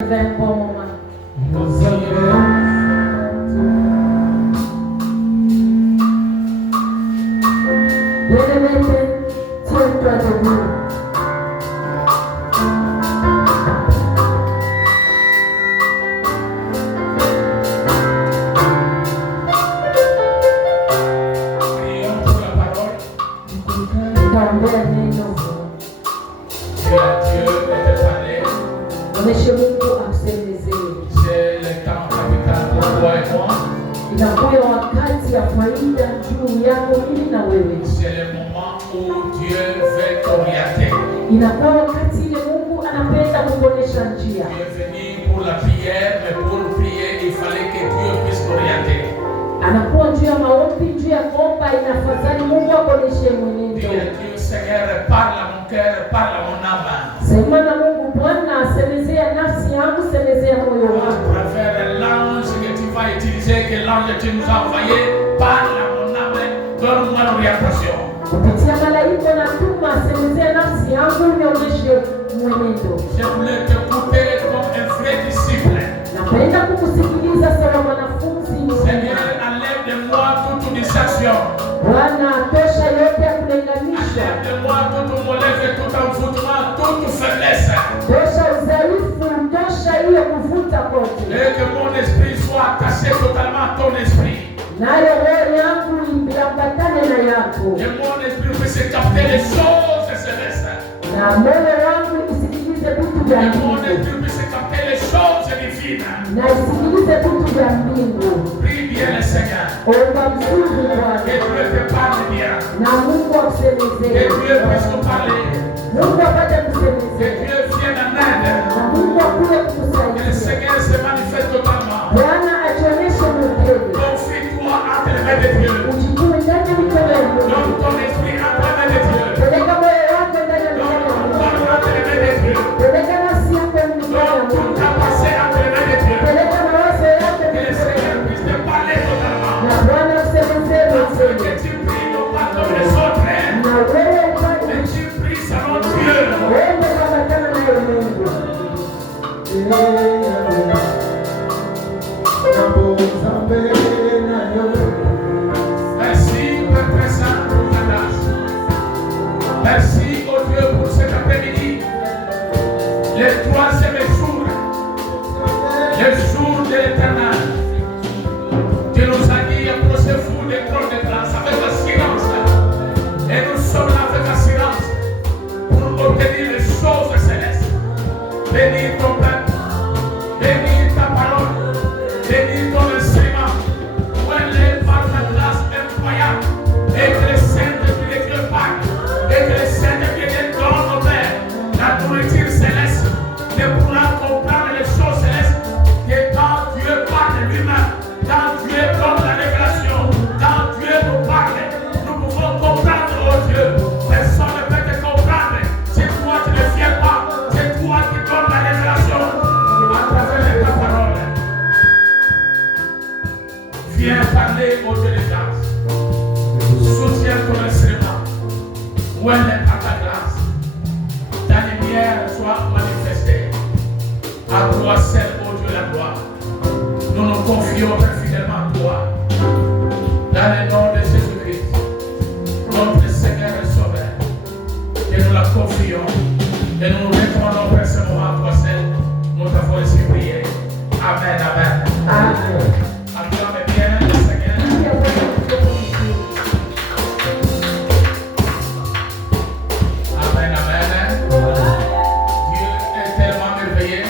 un bon moment. Bien-aimé, tiens-toi debout. Prions pour la parole. Dieu est parlé. C'est le temps capital pour toi et moi. C'est le moment où Dieu veut t'orienter. Dieu est venu pour la prière, mais pour prier, il fallait que Dieu puisse t'orienter. Dis à Dieu, Seigneur, parle à mon cœur, parle à mon âme. À travers l'ange que tu vas utiliser, que l'ange que tu nous as envoyé, parle à mon âme, donne-moi l'orientation. Je voulais t'écouter comme un vrai disciple. Seigneur, enlève de moi toute distraction. Enlève de moi toute mollesse, tout envoûtement, toute faiblesse. Et que mon esprit soit attaché totalement à ton esprit. Que mon esprit puisse capter les choses célestes. Que mon esprit puisse capter les choses divines. Prie bien le Seigneur. Que Dieu te parle bien. Que Dieu puisse nous parler. Que Dieu vienne en aide. Que le Seigneur se manifeste totalement. Confie-toi entre les mains de Dieu. Donne ton esprit entre les mains de Dieu. Donne ton corps entre les mains de Dieu. Donne ton capacité entre les mains de Dieu. Que le Seigneur puisse te parler totalement. Afin que tu pries non pas comme les autres, mais tu pries selon Dieu. Merci, Père Saint, pour ta grâce. Merci, oh Dieu, pour cet après-midi. Le troisième jour, le jour de l'Éternel. Tu nous as dit, approchez-vous des trônes de grâce avec assurance. Et nous sommes là avec assurance pour obtenir les choses célestes. Bénis ton peuple, bénis ta parole, bénis ton enseignement. Relève par ta grâce incroyable. Et que les saints de Dieu parlent. Et que les saints de Dieu donnent au Père la nourriture céleste. Ne pourra comprendre les choses célestes que quand Dieu parle lui-même, quand Dieu donne la révélation, quand Dieu nous parle, nous pouvons comprendre, oh Dieu. Personne ne peut te comprendre. C'est toi qui ne viens pas. C'est toi qui donnes la révélation à travers ta parole. Viens parler au Dieu des grâces. Soutiens ton instrument. Où elle est à ta grâce. Ta lumière soit manifestée. À toi seul, ô Dieu, la gloire. Nous nous confions fidèlement à toi. Dans le nom de Jésus-Christ, notre Seigneur et Sauveur. Et nous la confions. Et nous nous répondons pour ce moment à toi seul. Nous t'avons ainsi prié. Amen, amen. Amen. Acclamez bien le Seigneur. Amen, amen. Dieu est tellement merveilleux.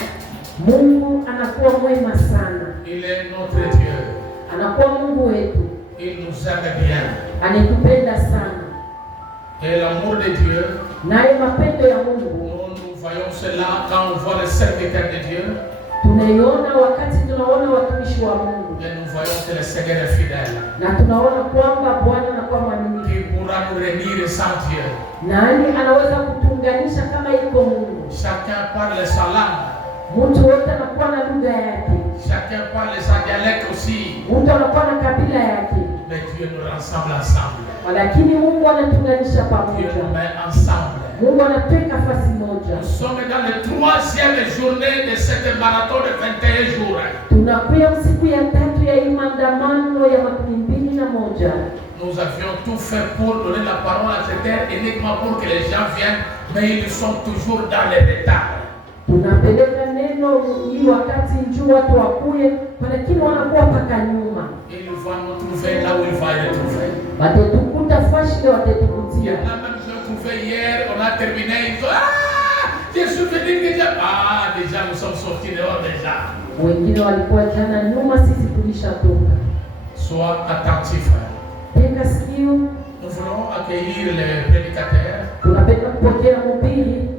Mungu anakuwa mwema sana. Il est notre Dieu. Anakuwa Mungu wetu. Il nous aime bien. Anatupenda sana. Et l'amour de Dieu, Naye mapendo ya Mungu nous voyons cela quand on voit le serviteur de Dieu. tunaiona wakati tunaona watumishi wa Mungu. Et nous voyons que le Seigneur est fidèle. Na tunaona kwamba Bwana anakuwa mwaminifu. Qui pourra nous réunir sans Dieu. Nani anaweza kutuunganisha kama iko Mungu? Chacun parle sa langue. Mtu wote anakuwa na lugha yake. Chacun parle sa dialecte aussi. Mtu anakuwa na kabila yake. Mais Dieu nous rassemble ensemble. Lakini Mungu anatuunganisha Dieu pamoja. nous met ensemble. Mungu anatweka fasi moja. Nous sommes dans la 3e journée de cette marathon de 21 jours. Tunakuya siku ya 3 ya hii maandamano ya 21. Nous avions tout fait pour donner la parole à cette terre uniquement pour que les gens viennent, mais ils sont toujours dans les retards. Tunapeleka neno hii wakati njoo watu wakuye, lakini wanakuwa paka nyuma. Ils vont nous trouver là où ils vont les trouver. Watatukuta fashi leo watatukutia. Hier, on a terminé, ils disent ah, j'ai souvenu déjà. Ah, déjà nous sommes sortis dehors déjà. Wengine walikuwa jana nyuma, sisi tulishatoka. Sois attentif. Tega sikio. Nous voulons accueillir le prédicateur tunapenda kupokea mhubiri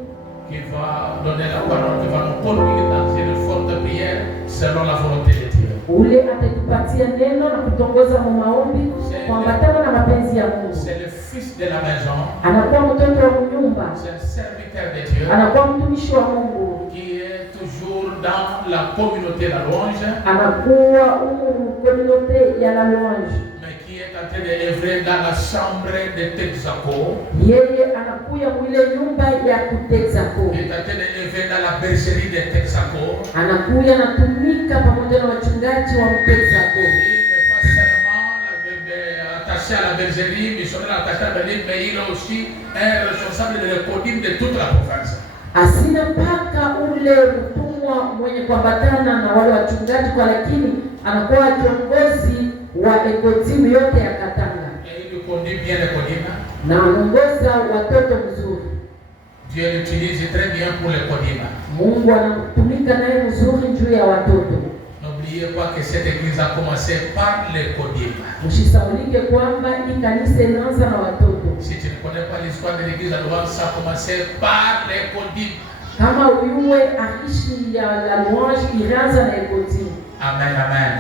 qui va donner la parole, qui va nous conduire dans une forte prière selon la volonté de Dieu. Ule atatupatia neno na kutongoza mu maombi kuambatana na mapenzi ya Mungu. C'est le fils de la maison. Anakuwa mtoto wa nyumba. C'est un serviteur de Dieu. Anakuwa mtumishi wa Mungu. Qui est toujours dans la communauté la louange. Anakuwa communauté ya la louange. Mais qui est en train d'œuvrer dans la chambre de Texaco. Yeye anakuya mwile nyumba ya Texaco. Il est en train d'œuvrer dans la bergerie de Texaco. Anakuya natumika pamoja na wachungaji wa Texaco. Attaché à la bergerie, missionnaire attaché à la bergerie, mais il est aussi un responsable de l'économie de toute la province. Asina mpaka ule mtumwa mwenye kuambatana na wale wachungaji kwa, lakini anakuwa kiongozi wa ekotimu yote ya Katanga. Et il conduit bien l'économie. Na anaongoza watoto mzuri. Dieu l'utilise très bien pour l'économie. Mungu anatumika naye mzuri juu ya watoto. N'oubliez pas que cette église a commencé par l'économie. Msisaulike kwamba hii kanisa inaanza na watoto. Si tu ne connais pas l'histoire de l'église, ça a commencé par l'économie. Kama uyue akishi ya la louange ilianza na ekotimu. Amen, amen.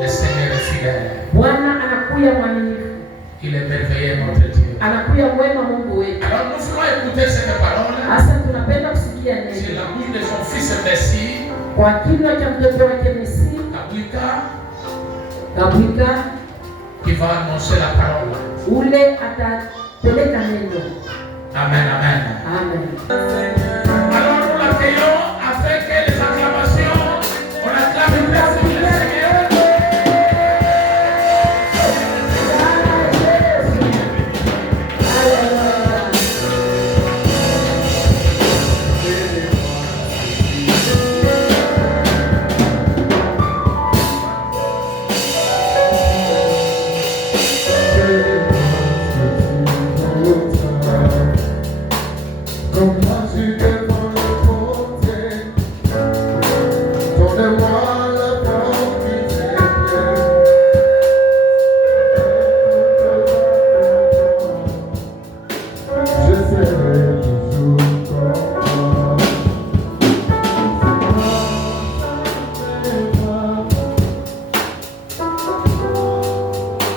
Le Seigneur est fidèle. Bwana anakuya mwaminifu. Il est merveilleux notre Dieu. Anakuya mwema Mungu wetu. Alors nous voulons écouter cette parole. Asa tunapenda kusikia neno. C'est la bouche de son fils Messie. Kwa kinywa cha mtoto wake Messi. Kabwika. Qui va annoncer la parole. Ule atapeleka neno. Amen, amen. Amen. Alors nous l'accueillons avec les acclamations. On acclame le Seigneur.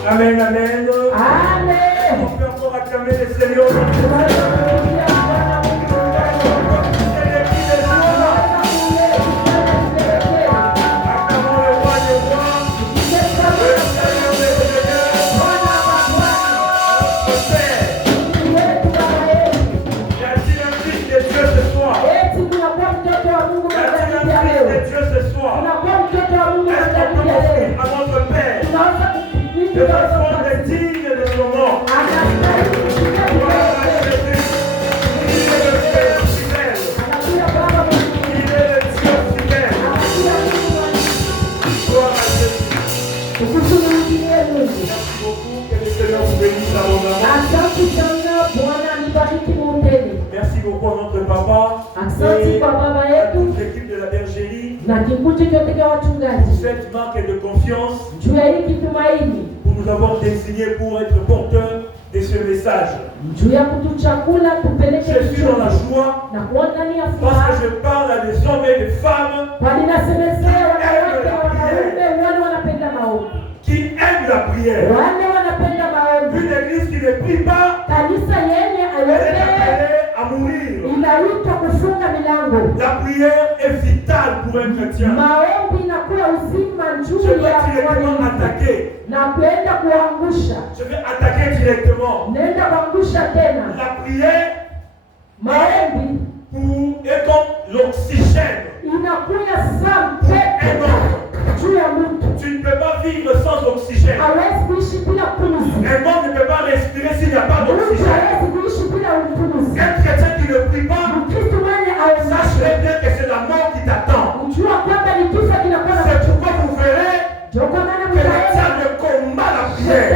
Amen, amen. Amen. On peut encore acclamer le Seigneur. De façon digne de son nom. Il est le Père fidèle. Il est le Dieu fidèle. Gloire à Jésus. Merci beaucoup. Que le Seigneur vous bénisse abondamment. Merci beaucoup à notre papa et à toute l'équipe de la bergerie pour cette marque de confiance. Pour nous avoir désigné pour être porteurs de ce message. Je suis dans la joie parce que je parle à des hommes et des femmes qui aiment la prière. Une église qui ne prie pas, elle est appelée à mourir. La prière est vitale pour un chrétien. Je vais directement attaquer. Je vais attaquer directement. La prière est comme l'oxygène pour un homme. Tu ne peux pas vivre sans oxygène. Un homme ne peut pas respirer s'il n'y a pas d'oxygène. Un chrétien qui ne prie pas, sache bien que c'est la mort qui t'attend. C'est pourquoi vous verrez que le diable combat la prière.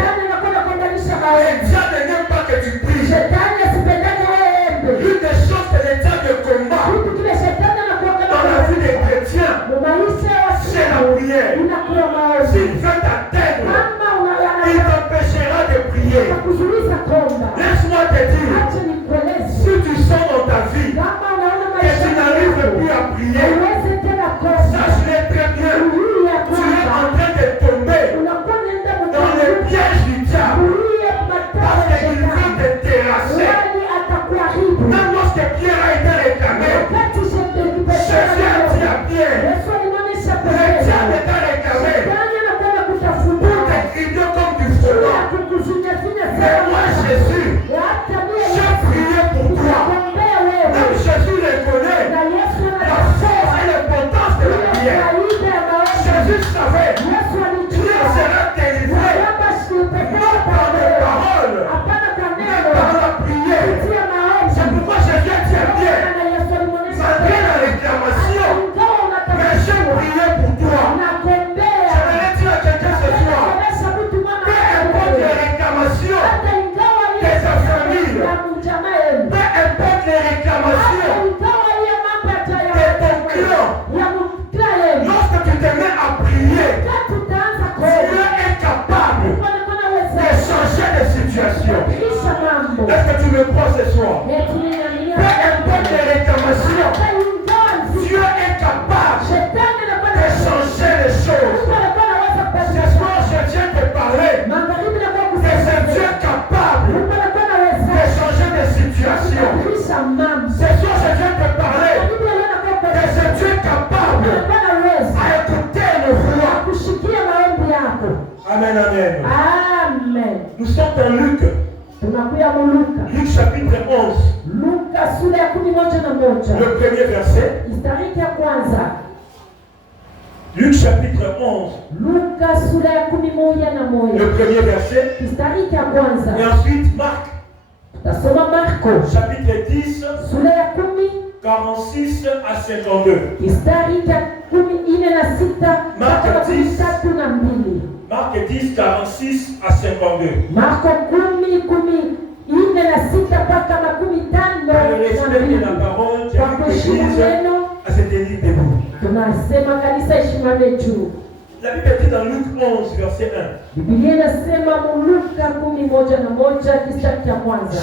Le diable n'aime pas que tu pries. L'une des choses que le diable combat dans la vie des chrétiens, c'est la prière. S'il veut t'atteindre, il t'empêchera de prier. Laisse-moi te dire, si tu sens dans ta vie que tu n'arrives plus à prier, sache-le très bien, tu es en train de tomber dans le piège du diable parce qu'il veut te terrasser. Même lorsque Pierre a été réclamé, Jésus a dit à Pierre, le diable t'a réclamé pour t'écrire comme du frelon. Mais moi, Jésus, j'ai prié pour toi. Même Jésus reconnaît la force et l'importance de la prière. Jésus savait, Dieu sera délivré, non par les paroles, mais par la prière. C'est pourquoi Jésus a dit à Pierre, malgré la réclamation, mais j'ai prié pour toi. J'aimerais dire à quelqu'un ce soir, peu importe les réclamations de ta famille, peu importe les réclamations de ton clan, lorsque tu te mets à prier, Dieu est capable de changer de situation. Est-ce que tu me crois ce soir? Peu importe les réclamations, Dieu est capable de changer les choses. Ce soir, je viens te parler de ce Dieu capable de changer de situation. Ce soir, je viens te parler de ce Dieu capable à écouter nos voix. Amen, amen. Nous sommes dans Luc. Luc chapitre 11. Le premier verset. Luc chapitre 11. Le premier verset. Et ensuite Marc. Chapitre 10. 46 à 52. Marc 10, 46 à 52. Dans le respect de la parole, j'invite l'Église à se tenir debout. La Bible dit dans Luc 11, verset 1.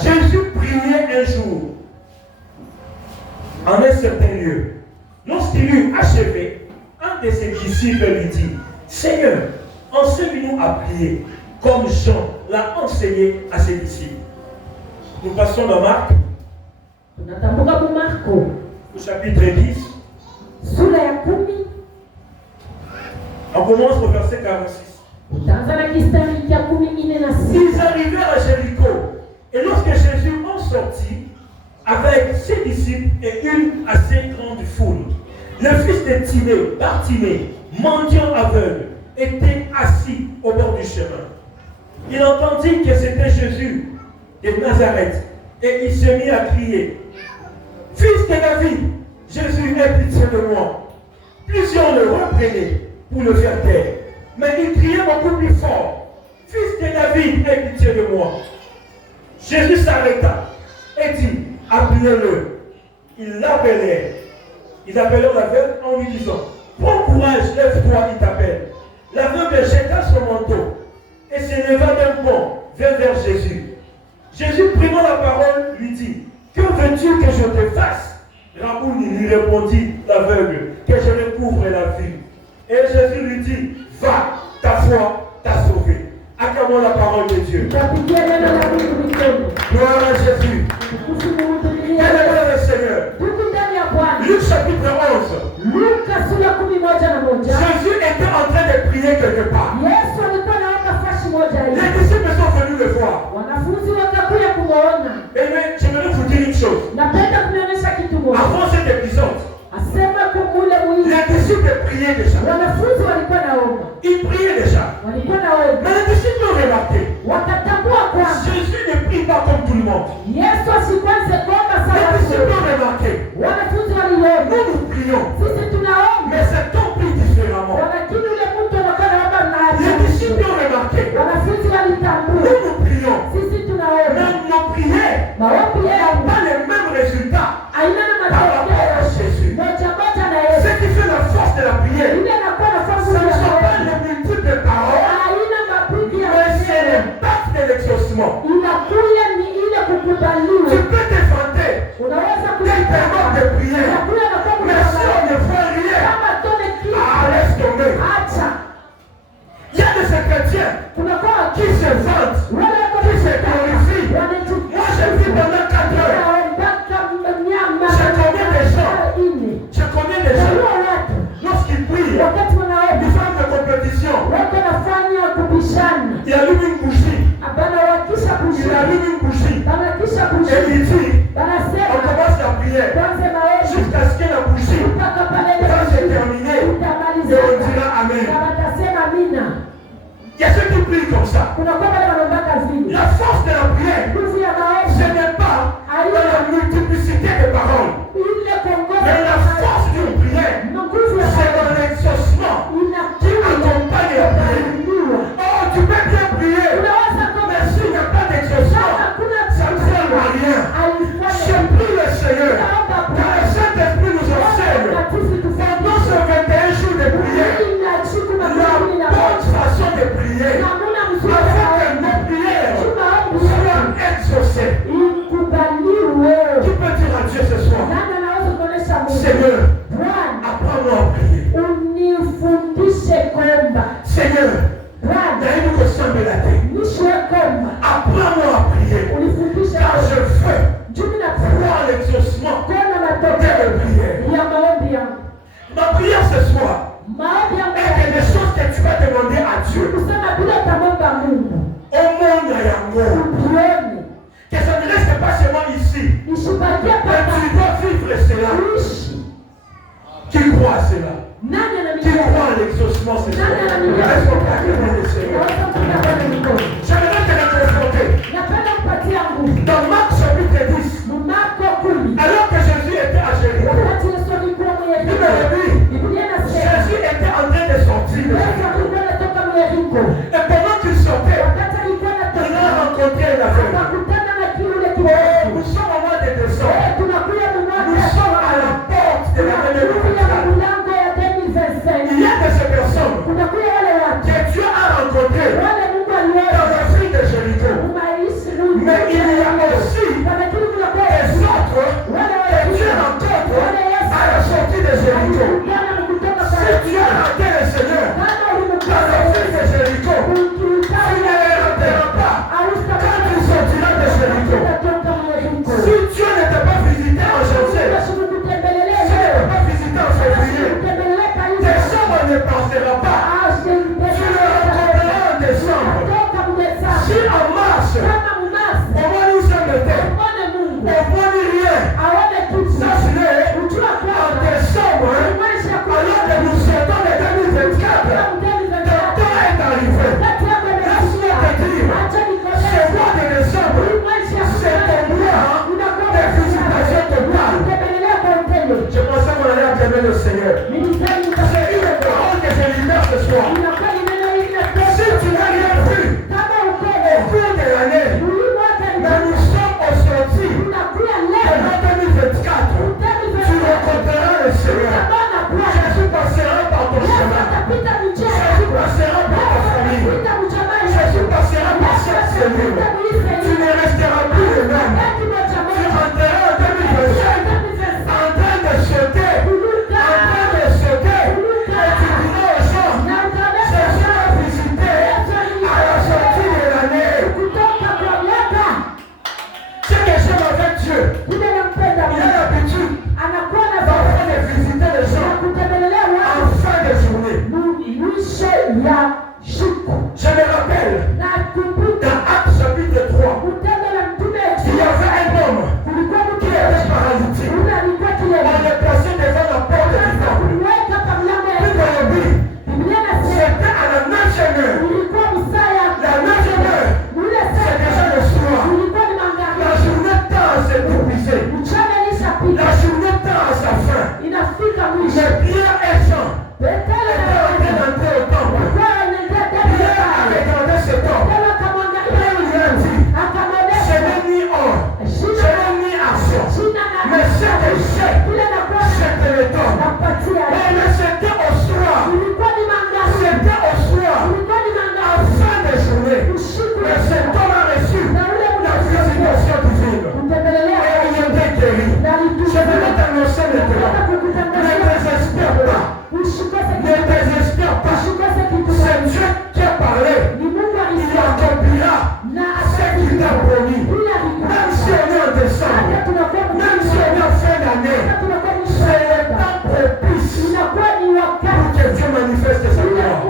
Jésus priait un jour en un certain lieu. Lorsqu'il eut achevé, un de ses disciples lui dit, Seigneur, enseigne-nous à prier, comme Jean l'a enseigné à ses disciples. Nous passons dans Marc, au chapitre 10. On commence au verset 46. Ils arrivèrent à Jéricho, et lorsque Jésus en sortit, avec ses disciples et une assez grande foule, le fils de Timée, Bartimée, mendiant aveugle, était assis au bord du chemin. Il entendit que c'était Jésus de Nazareth et il se mit à crier, Fils de David, Jésus, aie pitié de moi. Plusieurs le reprenaient pour le faire taire, mais il criait beaucoup plus fort, Fils de David, aie pitié de moi. Jésus s'arrêta et dit, appelez-le. Ils l'appelèrent. Ils appelèrent l'aveugle en lui disant, prends courage, lève-toi, il t'appelle. L'aveugle jeta son manteau et se leva d'un bond vers Jésus. Jésus, prenant la parole, lui dit, que veux-tu que je te fasse? Raouli lui répondit l'aveugle, que je recouvre la vue. Et Jésus lui dit, va, ta foi t'a sauvé. Acclamons la parole de Dieu. Gloire à Jésus. Quel est le Seigneur? Luc chapitre 11. Jésus était en train de prier quelque part. Les disciples sont venus le voir. Et j'aimerais vous dire une chose. priaient déjà. Wanafunzi walikuwa naomba. Ils priaient déjà. Walikuwa naomba. Mais les disciples ont remarqué. Wakatambua kwamba Jésus ne prie pas comme tout le monde. Yesu asikwanze kuomba sawa. Les disciples ont remarqué. Wanafunzi waliomba. Nous prions. Sisi tunaomba. Mais cet homme prie différemment. Lakini ule mtu anakuwa naomba na les disciples ont remarqué. Wanafunzi walitambua. Nous prions. Sisi tunaomba. Mais nos prières maombi n'ont pas les mêmes résultats aina na par rapport à Jésus. moja moja na Yesu. Ce qui fait la force de la prière, Ile inakuwa na force ce ne ya sont pas les multiples de paroles, aina mapigo ya mais c'est l'impact de l'exaucement. inakuya ni ile kukubaliwa. Tu peux te vanter Unaweza des périodes de prière, Inakuya na force mais si on ne fait rien, kama tone kitu. laisse tomber. Acha. Il y a de ces chrétiens Kunakuwa qui se vantent, wale wako qui se glorifient. wanachukua. Moi, j'ai vu pendant 4 heures. Je connais des gens, lorsqu'ils prient, ils font des compétitions. Il allume une bougie. Il allume une bougie. Et il dit, on commence la prière. Jusqu'à ce que la bougie va se terminer. Et on dira Amen. Il y a ceux qui prient comme ça. La force de la prière, ce n'est pas dans la multiplicité des paroles. Mais la force d'une prière, c'est dans l'exaucement qui accompagne la prière. Oh, tu peux bien prier, mais s'il n'y a pas d'exaucement, ça ne sert à rien. Je prie le Seigneur, car le Saint-Esprit nous enseigne. Pendant ces 21 jours de prière, la bonne façon de prier, afin que nos prières soient exaucées. Tu peux dire à Dieu ce soir, Seigneur, apprends-moi à prier. Seigneur, d'ailleurs que semble la terre, apprends-moi à prier, car je veux voir l'exaucement de mes prières. Ma prière ce soir est des choses que tu vas demander à Dieu. Au monde à Yango. Que ça ne reste pas seulement ici, mais tu dois vivre cela. Qui croit à cela? Qui croit à l'exaucement ce soir? Est-ce qu'on peut acclamer le Seigneur? J'aimerais te le confronter. Dans Marc chapitre 10, alors que Jésus était à Jéricho, Jésus était en train de sortir. Et pendant qu'il sortait, il a rencontré la femme. Nous sommes au mois de décembre. Nous sommes à la porte de l'année 2024. Il y a de ces personnes que Dieu a rencontrées dans l'Afrique de Jéricho. Mais il y a aussi des autres que Dieu rencontre à la sortie de Jéricho. Si Dieu a raté le Seigneur dans l'Afrique de Jéricho, il ne les ratera pas quand il sortira de Jéricho. Si Dieu ne t'a pas visité en janvier, si tu ne t'as pas visité en février, tes chambres ne partira pas. Tu le rencontreras en décembre. Si en mars, on va nous embêter, on va nous rien. Ça c'est en décembre, alors que nous sortons que Dieu manifeste sa gloire.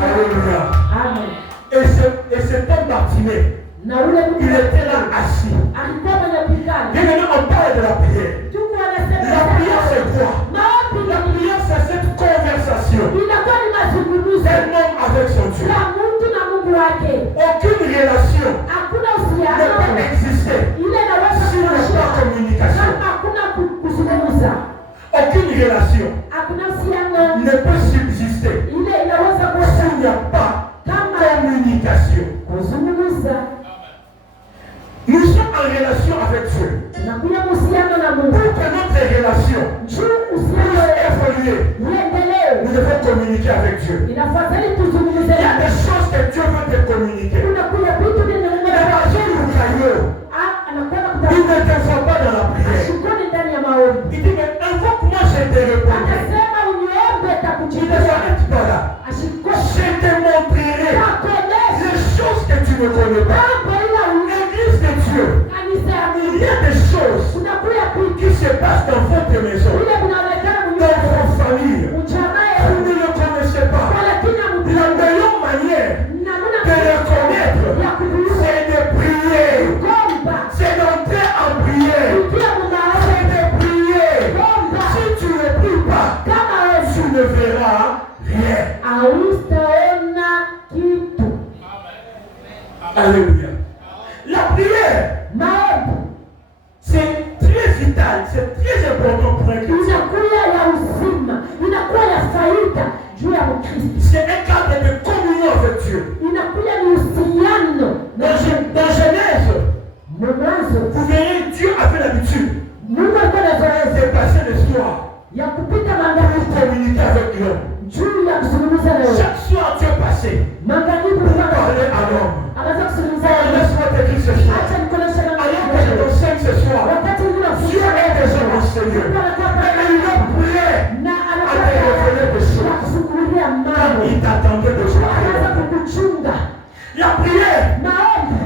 Alléluia. Amen. Et cet homme Bartimée, il était là assis. Maintenant, on parle de la prière. La prière, c'est quoi? La prière, c'est cette conversation d'un homme avec son Dieu. Aucune relation ne peut exister s'il n'y a pas communication. Aucune relation ne peut subsister s'il n'y a pas communication. Nous sommes en relation avec Dieu. Pour que notre relation puisse évoluer, nous devons communiquer avec Dieu. Il y a des choses que Dieu veut te communiquer. Mais la jeune Lucaïo, il ne te voit pas dans la prière. Il dit, mais invoque-moi, je te répondrai. Il ne s'arrête pas là. Je te montrerai les choses que tu ne connais pas. L'église de Dieu, il y a des choses qui se passent dans votre maison, dans votre famille. Vous ne le connaissez pas. La meilleure manière de le connaître, c'est de prier. C'est d'entrer en prière. C'est de prier. Si tu ne pries pas, tu ne verras rien. Alléluia. La prière, c'est très vital, c'est très important pour un chrétien. C'est un cadre de communion avec Dieu. Dans Genèse, vous verrez, Dieu avait l'habitude de passer l'histoire pour communiquer avec l'homme. Chaque soir, Dieu passait pour parler à l'homme. Laisse-moi te dire ce soir. Alors que je t'enseigne ce soir, Dieu est déjà mon Seigneur. Mais il est prêt à te révéler des choses. Comme il t'attendait de choses. La prière,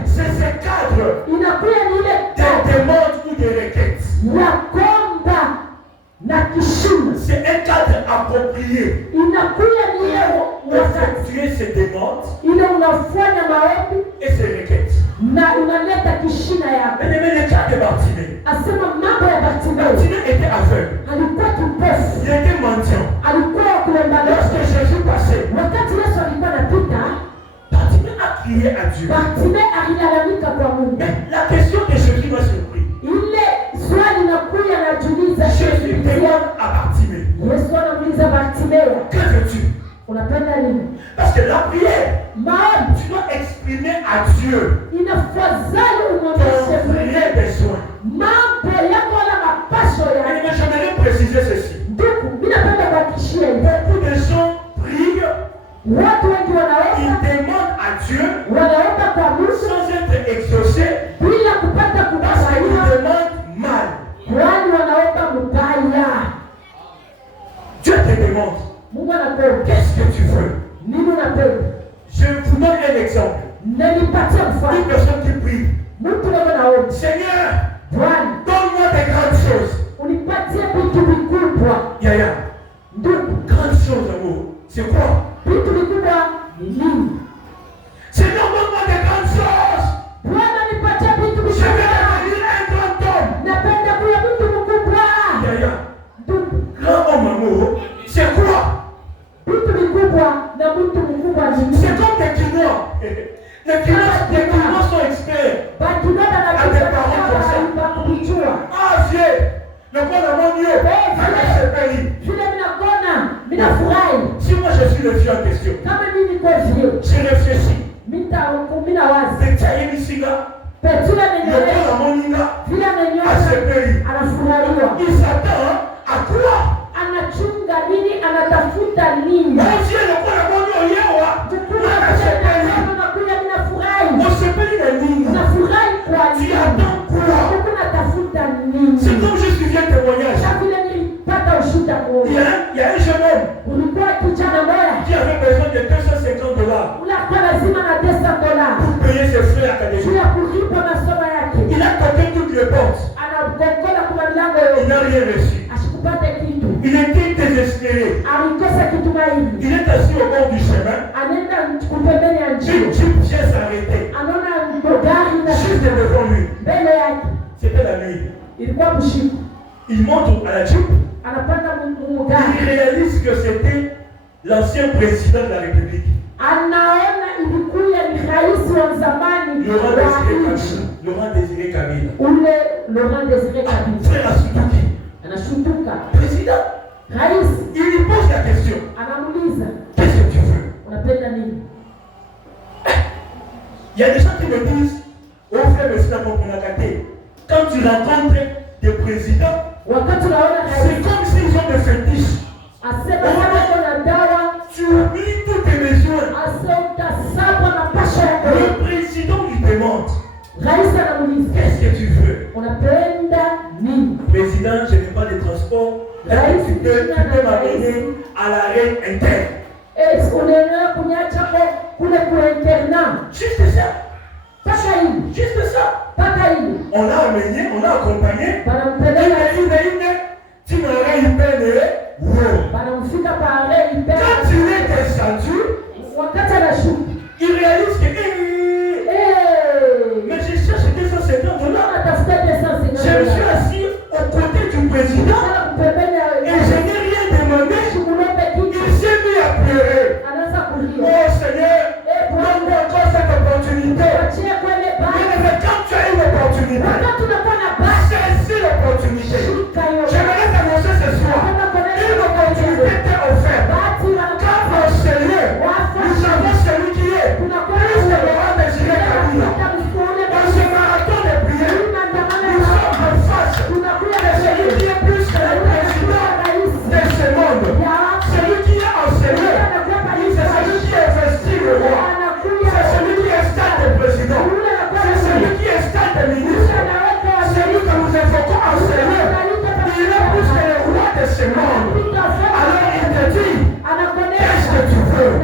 c'est ce cadre des demandes ou des requêtes. C'est un cadre approprié pour effectuer ses demandes et ses requêtes. Mais le cas de Bartimée. Bartimée était aveugle. Il était mendiant. Lorsque Jésus passait, Bartimée a crié à Dieu. Mais la question de Jésus m'a surpris. Jésus demande à Bartimée, que veux-tu? Parce que la prière, tu dois exprimer à Dieu ton vrai besoin. Mais j'aimerais préciser ceci. Beaucoup de gens prient, ils demandent à Dieu sans être exaucés parce qu'ils demandent mal. Dieu te demande, qu'est-ce que tu veux? Je vous donne un exemple. Une personne qui prie, Seigneur, donne-moi des grandes choses. Yaya, grandes choses, amour. C'est quoi? Seigneur, donne-moi des grandes choses. Je vais devenir un grand homme. Yaya, grand homme, amour, c'est quoi? C'est comme des Quinois. Les Quinois sont experts à des paroles comme ça. Ah, vieux, le bon amour mieux, avec ce pays. Si moi je suis le vieux en question, je réfléchis. À ce pays. Il s'attend à quoi? Mon Dieu, le bon amour mieux, tu attends quoi? C'est comme je suis un témoignage. Il y a un jeune homme qui avait besoin de $250 pour payer ses frais académiques. Il a toqué toutes les portes. Il n'a rien reçu. Il était désespéré. il monte à la Jeep. Il réalise que c'était l'ancien président de la République. Laurent Désiré Kabila. Frère Asutuki. Président. Il lui pose la question. Qu'est-ce que tu veux? Il y a des gens qui me disent, oh frère, quand tu rencontres des présidents, c'est comme s'ils ont des fétiches. Tu oublies tous tes besoins. Le président lui demande, qu'est-ce que tu veux? Président, je n'ai pas de transport. Tu peux m'amener à l'arrêt interne. Juste ça. Juste ça. On l'a amené, on l'a accompagné. Tu m'aurais une peine. Quand tu es descendu, il réalise que mais je cherche $250. Je me suis assis au côté du président et je n'ai rien demandé. Il s'est mis à pleurer. Oh Seigneur, donne-moi encore cette opportunité. Mais quand tu as une opportunité, saisis l'opportunité. J'aimerais t'annoncer ce soir, une opportunité t'est offerte. Quand mon Seigneur, nous savons celui qui est, plus de Laurent Désiré Kabila. Dans ce marathon de prière, nous sommes en face de celui qui est plus que le président de ce monde. Celui qui est enseigné, c'est celui qui investit le roi. C'est celui qui installe le président. C'est celui qui installe le ministre. Celui que nous évoquons enseigner. Il est plus que le roi de ce monde. Alors il te dit, qu'est-ce que tu veux?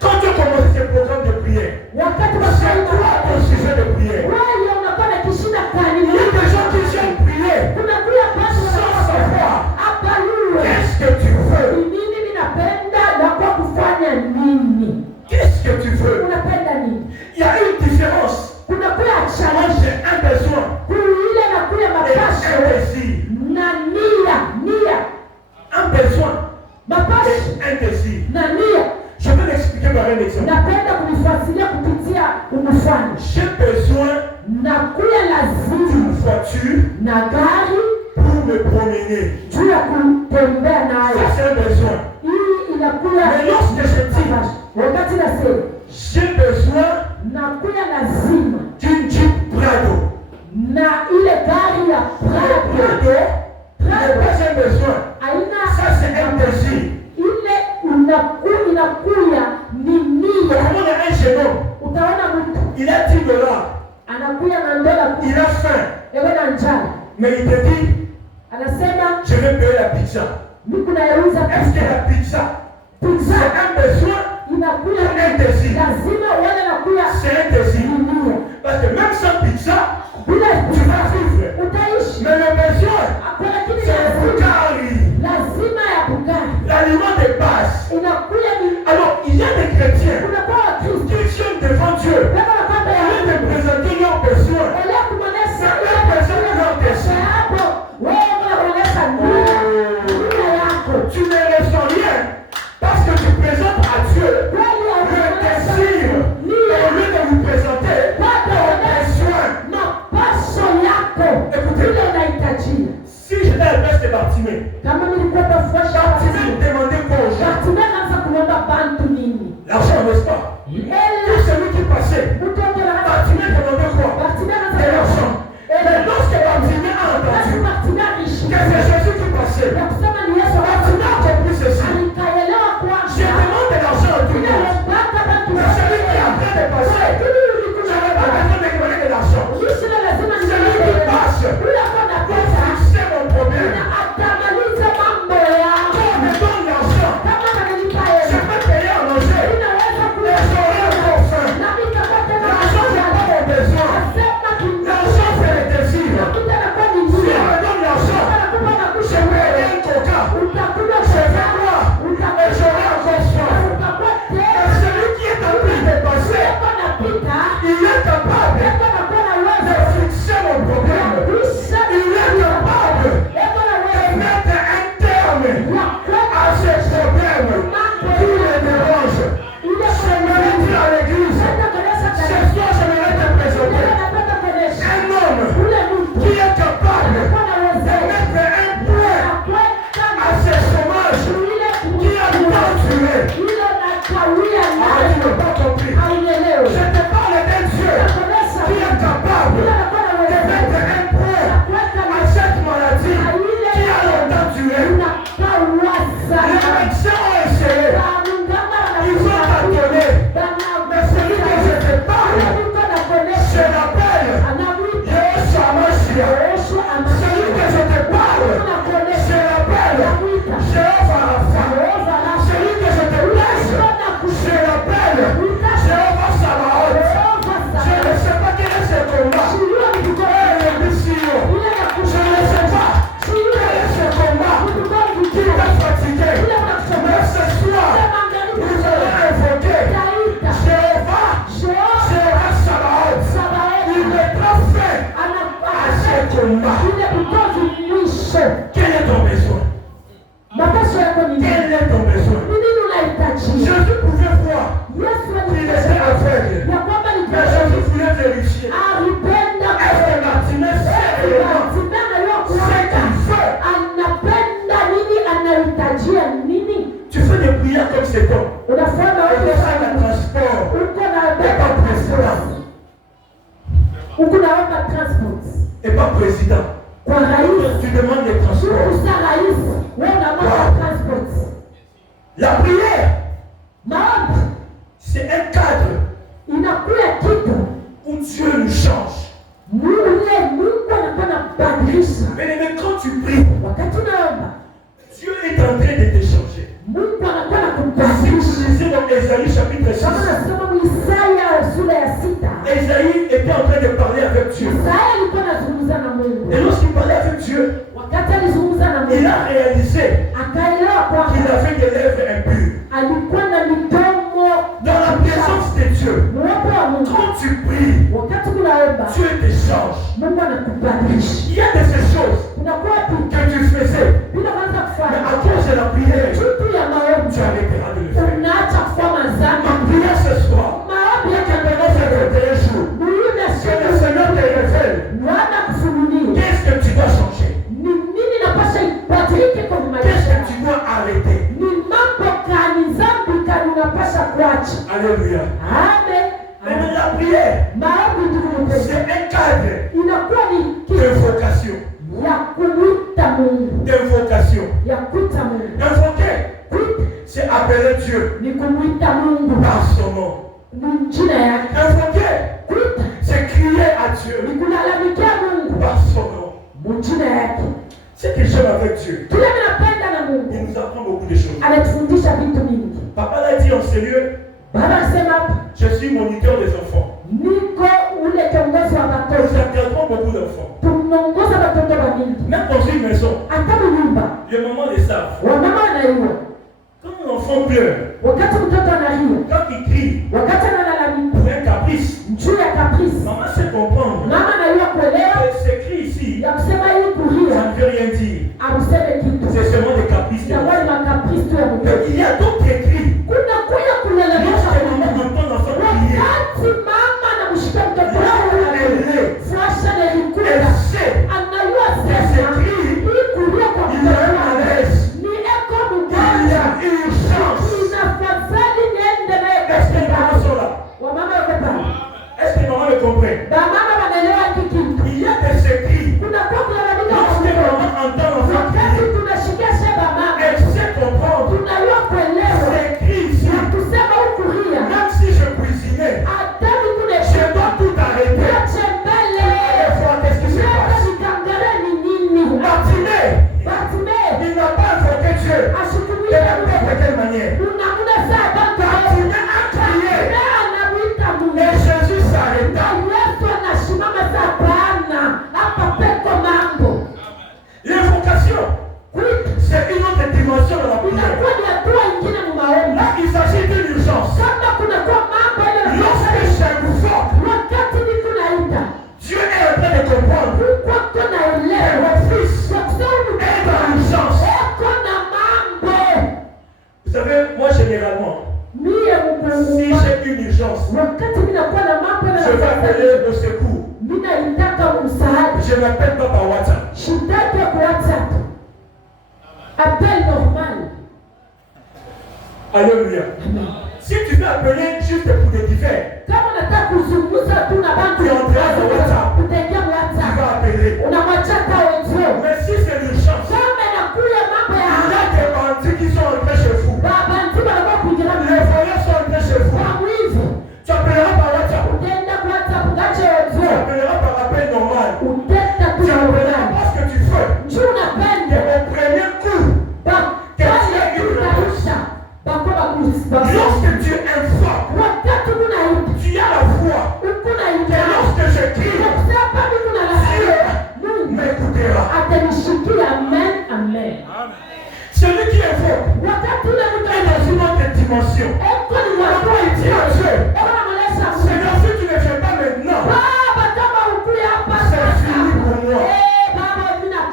Quand tu commences ce programme de prière, c'est quoi ton sujet de prière? Il y a des gens qui viennent prier sans savoir. Qu'est-ce que tu veux? Qu'est-ce que tu veux? Il y a une différence. Moi j'ai un besoin et un désir. Un besoin et un désir. Je vais l'expliquer par un exemple. J'ai besoin d'une voiture pour me promener. Ça c'est un besoin. Mais lorsque je dis j'ai besoin d'une Jeep Prado. Prado n'est pas un besoin. Ça c'est un désir. Comment il y a un jeune homme, il a $10, il a faim, mais il te dit, je vais payer la pizza. Est-ce que la pizza, c'est un besoin ou un désir? C'est un désir. Parce que même sans pizza, tu vas vivre. Mais le besoin, c'est Bugari. L'aliment de base. Alors, il y a des chrétiens qui viennent devant Dieu. Au lieu de présenter leurs besoins, c'est eux présenter leurs désirs. Tu ne reçois rien parce que tu présentes à Dieu le désir. Au lieu de vous présenter ton besoin. Écoutez, si j'étais à la place de Bartimée, Bartimée demandait quoi aux gens? L'argent, n'est-ce pas? Tout celui qui passait, Bartimée demandait quoi? De l'argent. Mais lorsque Bartimée a entendu que c'est Jésus qui passait, Bartimée a compris ceci. Je demande de l'argent à tout le monde. Mais celui qui est en train de passer, je n'ai pas besoin de demander de l'argent. Celui qui passe, pour fixer mon problème. Quand on me donne l'argent, je peux payer à manger. Les horaires ont faim. L'argent, c'est pas mon besoin. L'argent, c'est le désir. Si on me donne l'argent, je vais aller un coca. homme a ses problèmes qui le dérangent. J'aimerais dire à l'église, ce soir j'aimerais te présenter un homme qui est capable de mettre un point à ses chômages qui a tant tué. Ah, tu n'as pas compris. Je te parle d'un Dieu qui est capable de mettre un point à cette maladie qui a longtemps tué. Les médecins ont essayé. Ils ont tâtonné. Mais celui que je te parle, je l'appelle Yeshua Mashiach. Celui que je te parle, je l'appelle Jéhovah Rapha. Celui que je te laisse, je l'appelle Jéhovah Sabaoth. Je ne sais pas quel est ce combat. Je ne sais pas quel est ce combat qui t'a fatigué. Mais ce soir, nous allons invoquer Jéhovah Sabaoth. Il mettra fin à ce combat. Quel est ton besoin? Quel est ton besoin? Jésus pouvait voir qu'il était aveugle. Mais Jésus voulait vérifier. Est-ce que Bartimée sait réellement ce qu'il veut? Tu fais des prières comme cet homme. Et tu fais le transport. Et pas président. Tu demandes des transports. La prière, c'est un cadre où Dieu nous change. Mais quand tu pries, Dieu est en train de te changer. Si vous lisez dans Ésaïe chapitre 6, Ésaïe était en train de parler avec Dieu. Et lorsqu'il parlait avec Dieu, il a réalisé qu'il avait des lèvres impures. Dans la présence de Dieu, quand tu pries, Dieu te change. Il y a de ces choses que tu faisais, mais à cause de la prière, tu arrêteras de le faire. Ma prière ce soir, un jour, que le Seigneur te révèle. Qu'est-ce que tu dois changer? Qu'est-ce que tu dois arrêter? Alléluia. Amen. La prière, c'est un cadre d'invocation. Invoquer, c'est appeler Dieu par son nom. Invoquer, c'est crier à Dieu par son nom. C'est que j'aime avec Dieu. Il nous apprend beaucoup de choses. Papa l'a dit en ce lieu, je suis moniteur des enfants. Nous encadrons beaucoup d'enfants. Même dans une maison, les mamans le savent. Quand l'enfant pleure, quand il crie, pour un caprice, maman sait comprendre. Et ce cri ici, ça ne veut rien dire. C'est seulement des caprices. Mais il y a d'autres cris. Lorsque maman entend l'enfant crier, elle sait que ce cri, il y a un malaise. Il y a urgence. Est-ce que les parents sont là? Est-ce que les mamans me comprennent? Il y a des cris. Lorsque maman entend l'enfant crier, elle sait comprendre. Ces cris ici, même si je cuisinais, je dois tout arrêter. Et voir qu'est-ce qui se passe. Bartimée, il n'a pas invoqué Dieu. De n'importe quelle manière. Bartimée a crié. Et Jésus s'arrêta. L'invocation, c'est une autre dimension de la prière. Là, il s'agit d'une urgence. Lorsque j'invoque, Dieu est en train de comprendre que mon fils est dans l'urgence. Alléluia. Si tu veux appeler juste pour des divers, tu entres dans WhatsApp, tu vas appeler. Mais si c'est l'urgence, il y a des bandits qui sont entrés chez vous. Les voleurs sont entrés chez vous. Tu appelleras par WhatsApp. Tu appelleras par appel normal. Tu appelleras parce que tu veux. Et au premier coup, que tu as une réponse. Lorsque tu invoques, tu as la foi. Et lorsque je crie, Dieu m'écoutera. Amen. Celui qui invoque est dans une autre dimension. Pourquoi il dit à Dieu, Seigneur, si tu ne fais pas maintenant, c'est fini pour moi.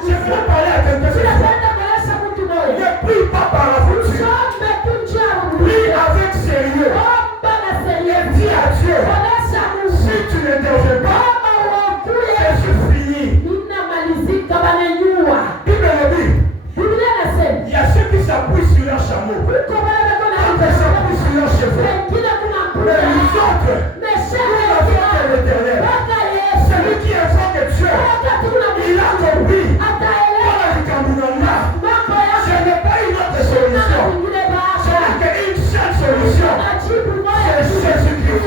Je veux parler à quelqu'un ce soir. Ne prie pas par la voiture. Prie avec sérieux. Et dis à Dieu, si tu ne t'interviens pas, c'est fini. Il y a ceux qui s'appuient sur leur chameau. D'autres s'appuient sur leur cheveux. Mais les autres, nous avons l'Éternel. Celui qui invoque Dieu, il a compris. Je n'ai pas une autre solution. Je n'ai qu'une seule solution. C'est Jésus-Christ.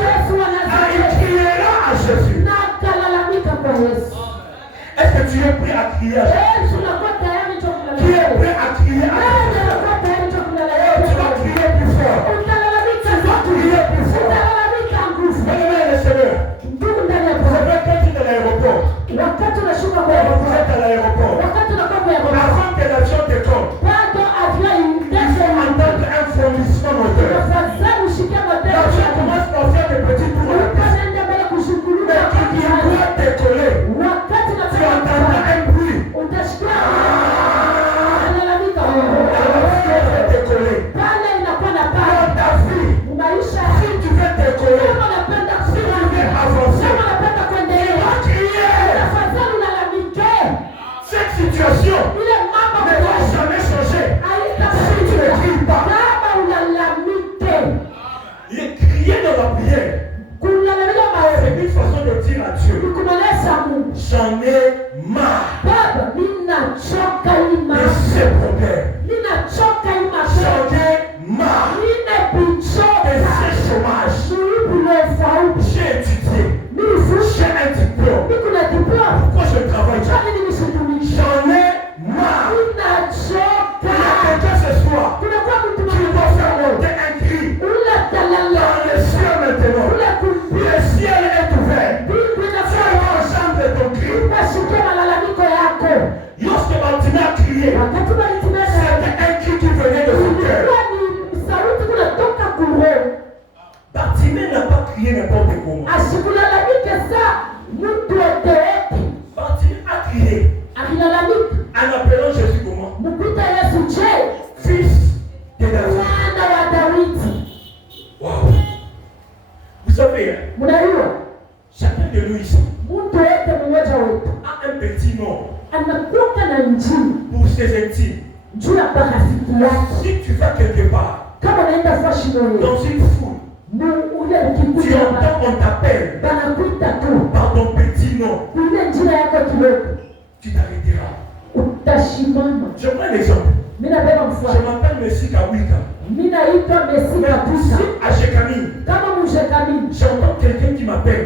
Il criera à Jésus. Est-ce que tu es prêt à crier à Jésus? Qui est prêt à crier à Jésus? Tu vas crier plus fort. Tu vas crier plus fort. Bien-aimés les seigneurs, vous avez quelqu'un dans l'aéroport. Vous êtes à l'aéroport. Avant que l'avion décolle, il faut entendre un frémissement moteur. L'avion commence par faire des petits tours à la piste. Mais quand il doit décoller, tu entendras un bruit. Décoller. Dans ta vie, si tu veux décoller, si tu veux avancer, tu vas crier. Cette situation ne va jamais changer si tu ne cries pas. Crier dans la prière, c'est une façon de dire à Dieu, j'en ai marre de ces problèmes. J'en ai marre de ces chômages. J'ai étudié. J'ai un diplôme. Pourquoi je travaille? J'en ai marre. Il y a quelqu'un ce soir qui doit faire monter un cri dans le ciel maintenant. Le ciel est ouvert. Tu vas entendre ton cri. Lorsque Martina a crié, c'était un cri qui venait de son cœur. Bartimée n'a pas crié n'importe comment. Bartimée a crié en appelant Jésus comment? Fils de David. Wow. Vous savez, chacun de nous ici a un petit nom pour ses intimes. Si tu vas quelque part, dans une foule, tu entends, on t'appelle par ton petit nom, tu t'arrêteras. Je prends l'exemple. Je m'appelle Messi Kawika. Mais ici à Shekami, j'entends quelqu'un qui m'appelle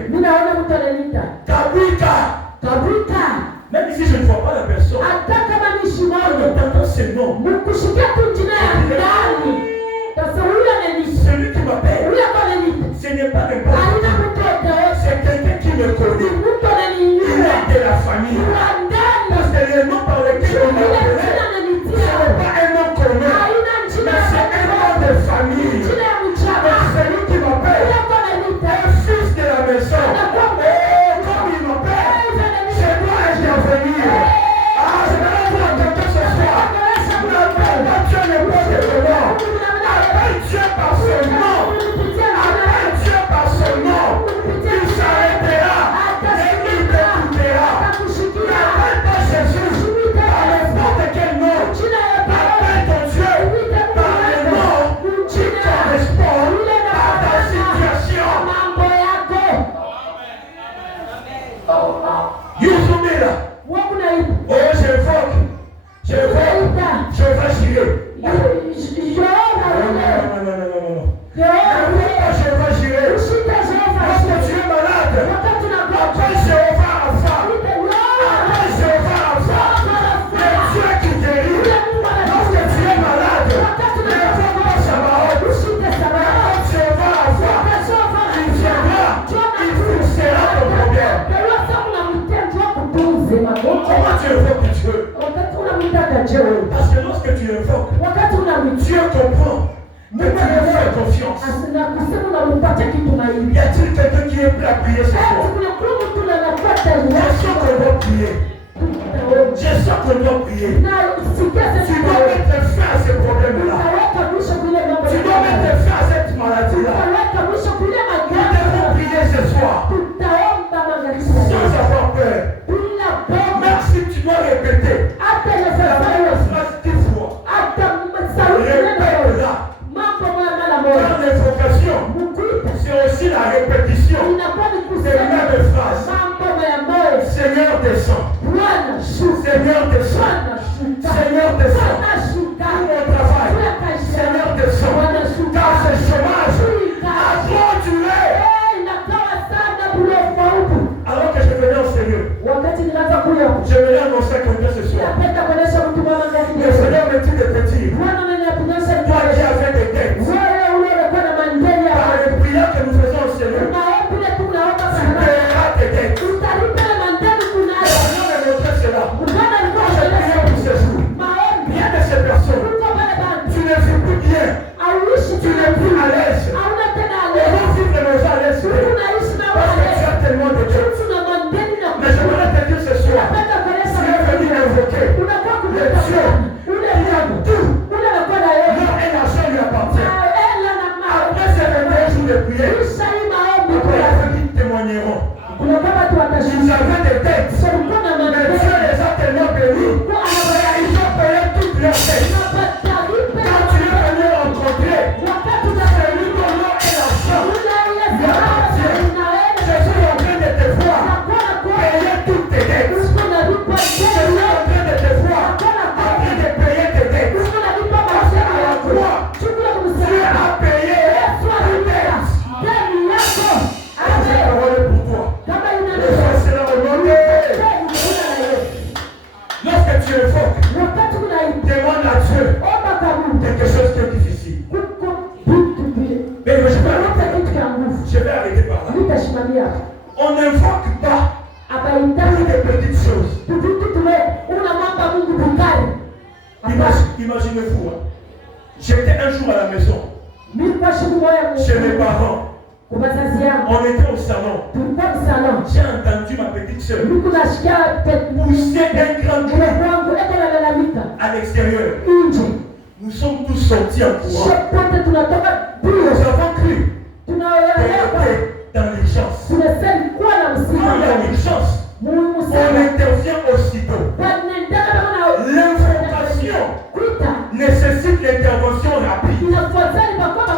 Kawika. Même si je ne vois pas la personne, en entendant ce nom, celui qui m'appelle, ce n'est pas n'importe qui. C'est quelqu'un qui me connaît. Il est de la famille. Parce que le nom par lequel on m'appelle, ce n'est pas un nom commun, mais c'est un nom de famille. Celui qui m'appelle est fils de la maison. Et comme il m'appelle, je dois intervenir. Je vais voir quelqu'un ce soir. N'appelle pas Dieu, Dieu comprend. Mais tu lui fais confiance. Y a-t-il quelqu'un qui est prêt à prier ce soir? Je sens qu'on doit prier. Je sens qu'on doit prier. Tu dois mettre fin à ces problèmes-là. Tu dois mettre fin à cette maladie-là. Nous devons prier ce soir. Sans avoir peur. Même si tu dois répéter la même phrase 10 fois. Répète-la. Dans l'invocation, c'est aussi la répétition des mêmes phrases. Seigneur descend. Seigneur descend. Seigneur descend. Pour mon travail. Seigneur descend. Car ce chômage a trop duré. Alors que je venais au Seigneur, je venais annoncer quelqu'un ce soir. Le Seigneur me dit de te dire, toi qui avais des dettes, par les prières que nous faisons au Seigneur, tu paieras tes dettes. Le Seigneur me montrait cela. Quand je priais pour ce jour, bien de ces personnes, tu ne vis plus bien, tu n'es plus à l'aise. On va vivre nos jours à l'aise. Parce que tu as tellement de dettes. Mais je voudrais te dire ce soir, tu es venu invoquer le Dieu qui a tout. Non, et l'argent lui appartient. Après ces 21 jours de prière, après la fin qui témoigneront. Ils avaient des dettes. Mais Dieu les a tellement bénis. Ils ont payé toutes leurs dettes. Quand tu es venu rencontrer, celui dont nom et l'argent lui appartient. Je suis en train de te voir payer toutes tes dettes. Je suis en train de te voir en train de payer tes dettes. Parce qu'à la croix, Dieu a payé toutes tes dettes. C'est la parole pour toi. C'est la volonté. Lorsque tu évoques, demande à Dieu quelque chose qui est difficile. Mais je vais arrêter par là. On n'invoque pas pour des petites choses. Imaginez-vous, j'étais un jour à la maison, chez mes parents. On était au salon. J'ai entendu ma petite soeur pousser un grand cri à l'extérieur. Nous sommes tous sortis en courant. Nous avons cru qu'elle était dans l'urgence. Quand il y a l'urgence, on intervient aussitôt. L'invocation nécessite l'intervention rapide. On n'invoque pas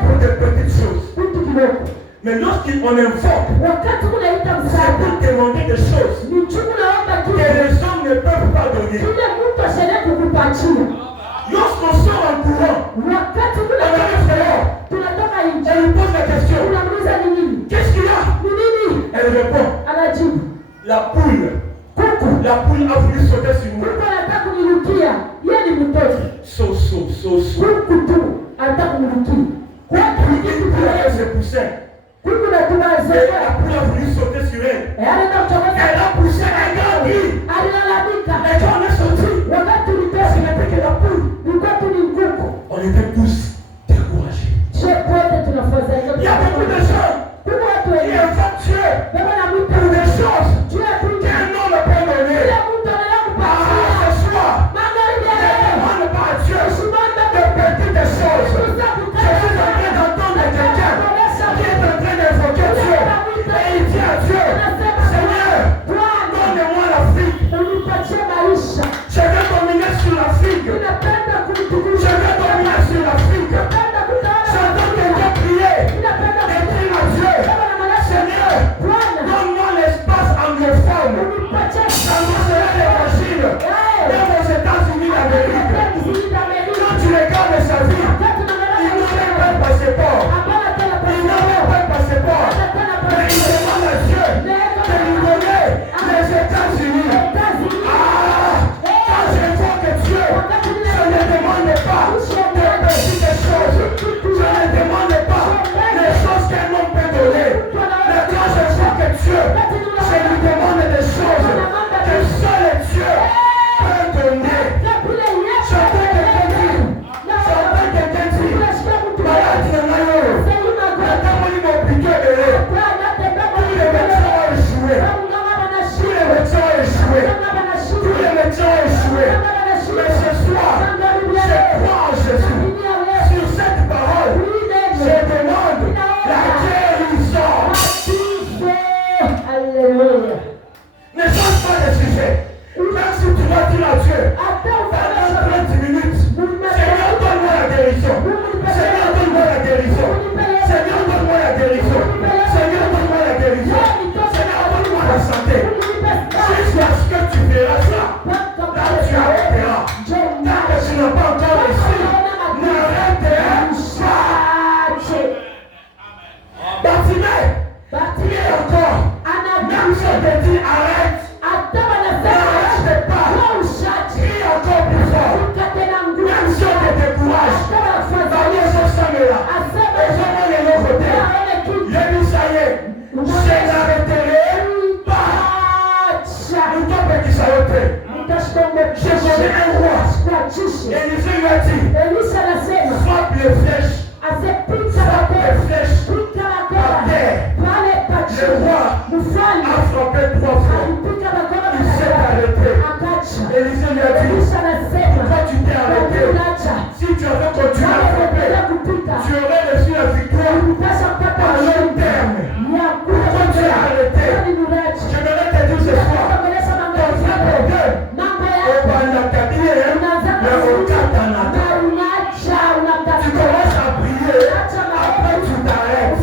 pour des petites choses. Mais lorsqu'on invoque, c'est pour demander des choses que les hommes ne peuvent pas donner. Lorsqu'on sort en courant, on arrive dehors, on lui pose la question, qu'est-ce qu'il y a? Elle répond, la poule a voulu sauter sur moi. So. Quoi qu'il se poussait. La poule a voulu sauter sur elle. Elle a poussé un grand cri. Et quand on est sorti, ce n'était que la poule. On était tous découragés. Il y a beaucoup de gens qui invoquent Dieu pour des choses qu'un homme ne peut donner. Ce soir, ne demande pas à Dieu de petites choses. Je suis en train d'entendre quelqu'un qui est en train d'invoquer Dieu. Et il dit à Dieu, Seigneur, donne-moi l'Afrique. connais un roi. Élisée lui a dit, frappe les flèches. Frappe les flèches par terre. Le roi a frappé 3 fois. Il s'est arrêté. Élisée lui a dit, pourquoi tu t'es arrêté? Si tu avais continué à frapper, tu aurais reçu la victoire à long terme. Pourquoi tu es arrêté? Je devrais te dire ce soir, ton vrai problème, tu commences à prier, après tu t'arrêtes.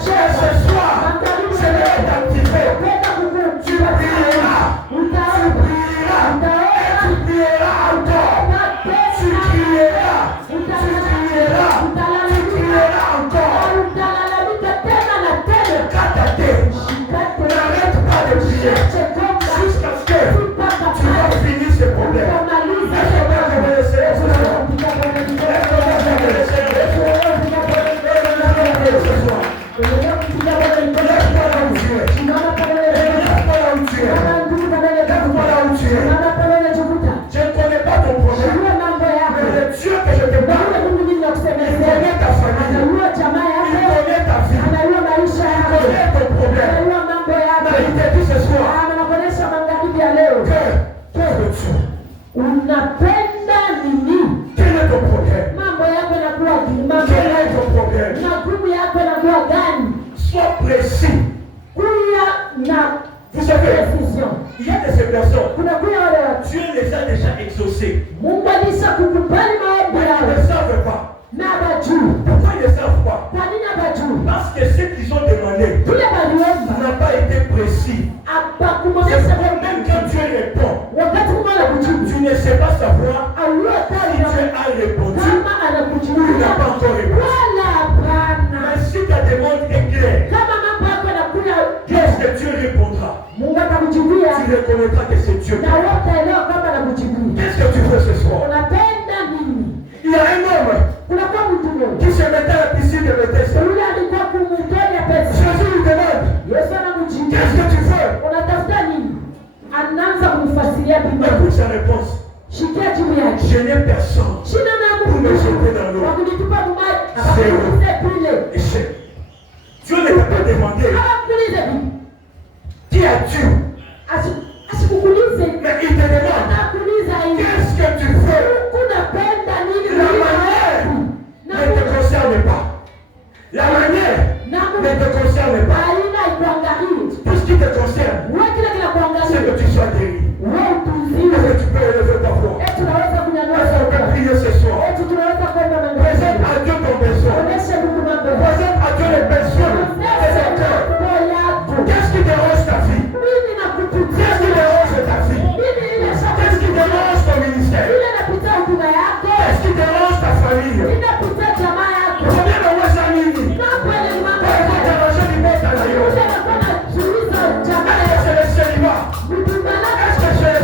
Et ce soir, je vais t'activer. Tu prieras, et tu prieras encore. Tu crieras encore. N'arrête pas de prier jusqu'à ce que tu vas finir ce problème. Je ne connais pas ton problème, mais le Dieu que je te parle, il connaît ta famille, il connaît ta vie, il connaît ton problème. Mais il te dit ce soir que veux-tu? Quel est ton problème? Quel est ton problème? Sois précis. Vous savez, il y a de ces personnes, Dieu les a déjà exaucés. Mais ils ne savent pas. Pourquoi ils ne savent pas? Parce que ce qu'ils ont demandé n'a pas été précis. Même quand Dieu répond, tu ne sais pas savoir si Dieu a répondu ou il n'a pas encore répondu. Mais si ta demande est claire, qu'est-ce que Dieu répondra? Tu reconnaîtras que c'est Dieu. Qu'est-ce que tu veux ce soir? Il y a un homme qui se mettait à la piscine de Bethesda. Jésus lui demande, qu'est-ce que tu veux? Écoute sa réponse. Je n'ai personne pour me jeter dans l'eau. Zéro. Échec. Dieu ne t'a pas demandé qui as-tu? Mais il te demande, qu'est-ce que tu veux? La manière ne te concerne pas. La manière ne te concerne pas. Tout ce qui te concerne, c'est que tu sois guéri. Est-ce que tu peux élever ta voix? Est-ce qu'on peut prier ce soir? Présente à Dieu ton besoin. Présente à Dieu les besoins de ton cœur. Qu'est-ce qui dérange ta vie? Qu'est-ce qui dérange ta vie? Qu'est-ce qui dérange ton ministère? Qu'est-ce qui dérange ta famille? Combien de mois ça n'y est? Pourquoi déranger l'immense à la. Est-ce que c'est le célibat? Est-ce que c'est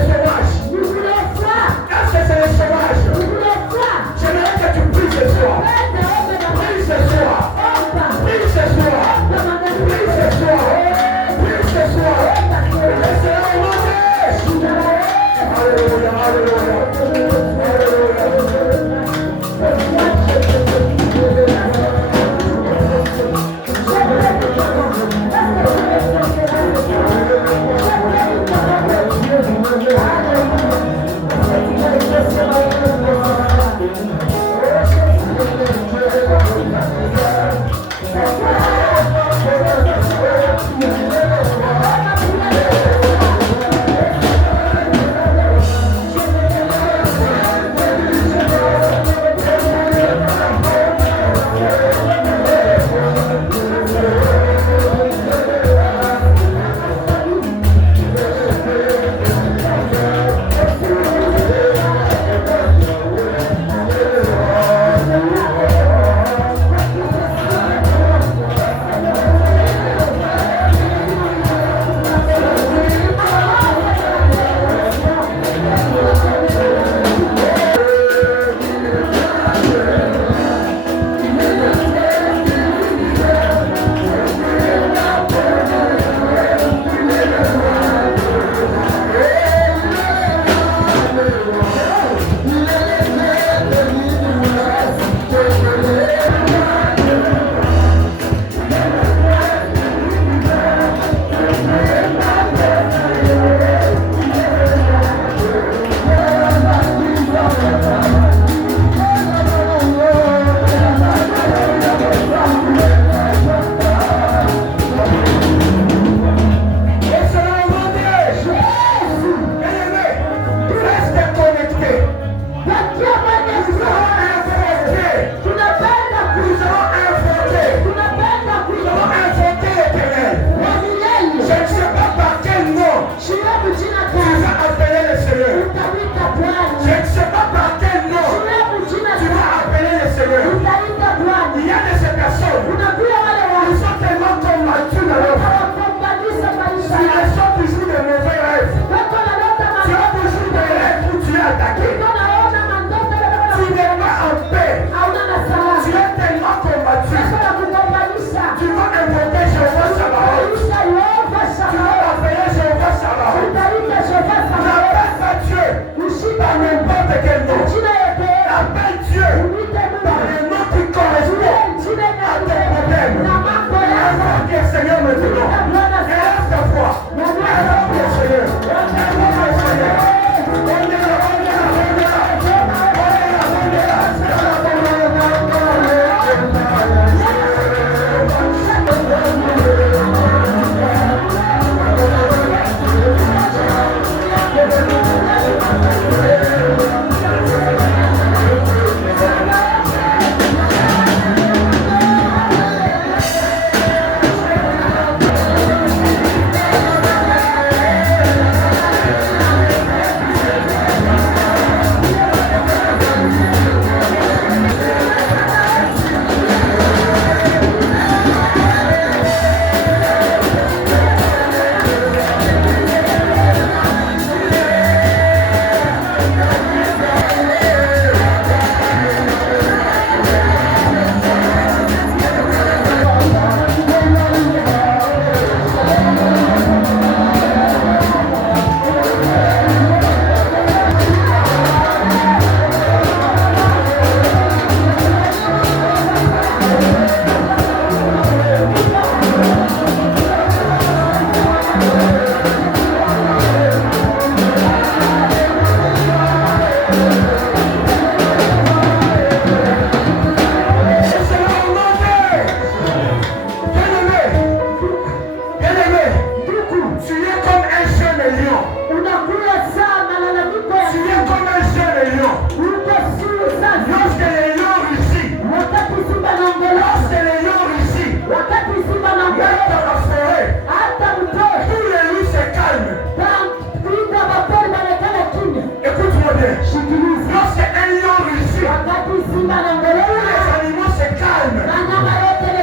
Lorsque un lion rugit, tous les animaux se calment.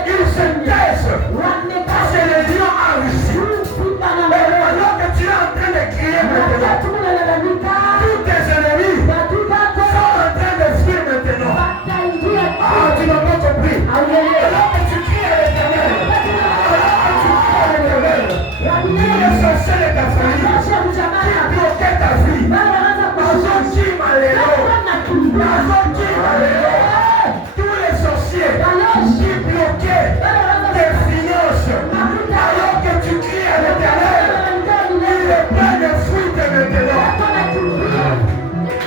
Ils se taisent. Parce que le lion a rugi. Alors que tu es en train de crier maintenant, tous tes ennemis sont en train de fuir maintenant. Ah, tu n'as pas compris. Alors que tu cries à l'Éternel, tous les sorciers de ta famille qui bloquaient ta vie, tous les sorciers qui bloquaient tes finances, alors que tu cries à l'Éternel, il est plein de fuite maintenant.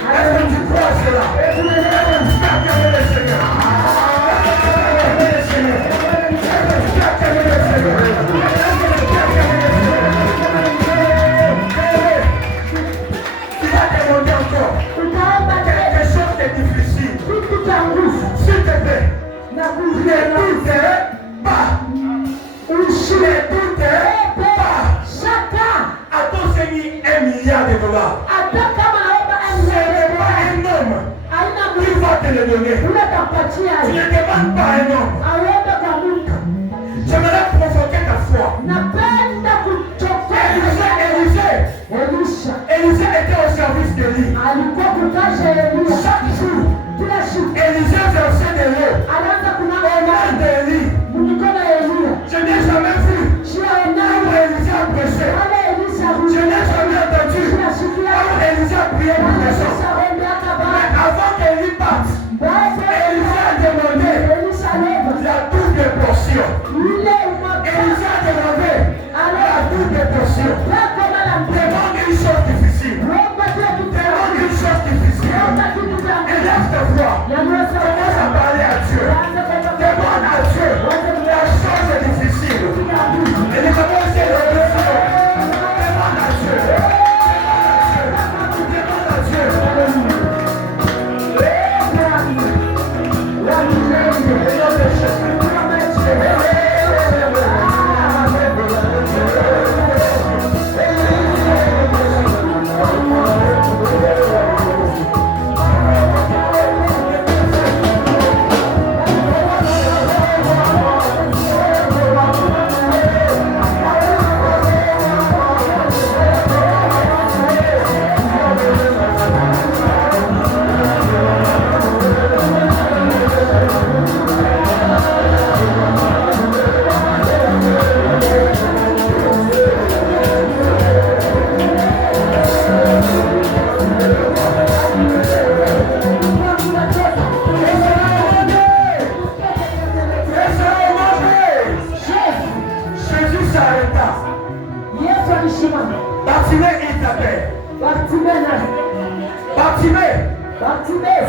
Est-ce que tu crois cela? Est-ce que tu peux acclamer le Seigneur? Acclamer le Seigneur. Est-ce que tu peux acclamer le Seigneur? Tu vas demander encore quelque chose de difficile. S'il te plaît, ne doute pas. Ne doute pas. A-t-on saigné $1 milliard? Ce n'est pas un homme qui va te le donner. Tu ne demandes pas un homme. J'aimerais provoquer ta foi. Élisée était au service d'Élie. Chaque jour, Élisée versait de l'eau au nom d'Élie. Je n'ai jamais vu où Élisée a prêché. Je n'ai jamais entendu où Élisée a prié pour les gens. Mais avant qu'Élie parte, Élisée a demandé la double portion. Élisée a demandé la double portion. Demande une chose difficile. Demande une chose difficile. Élève ta voix. Commence à parler à Dieu. Demande à Dieu la chose difficile. Et les commences à le faire. Demande à Dieu. Demande à Dieu.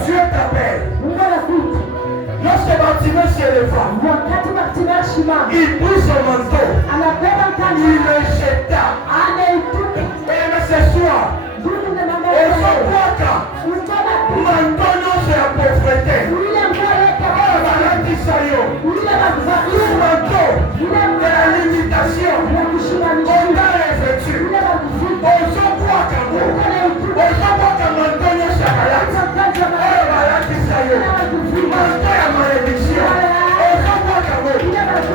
Dieu t'appelle. Lorsque Bartimée se leva, il prit son manteau, il le jeta. Et ce soir, au Sokwaka, manteau non c'est la pauvreté. Manteau de la limitation. On t'a revêtu. Au Sokwaka, manteau non c'est la malédiction.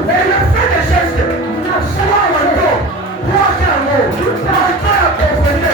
Et le fait des gestes, soit manteau, soit carreau, manteau à pauvreté,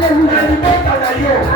na libota na yo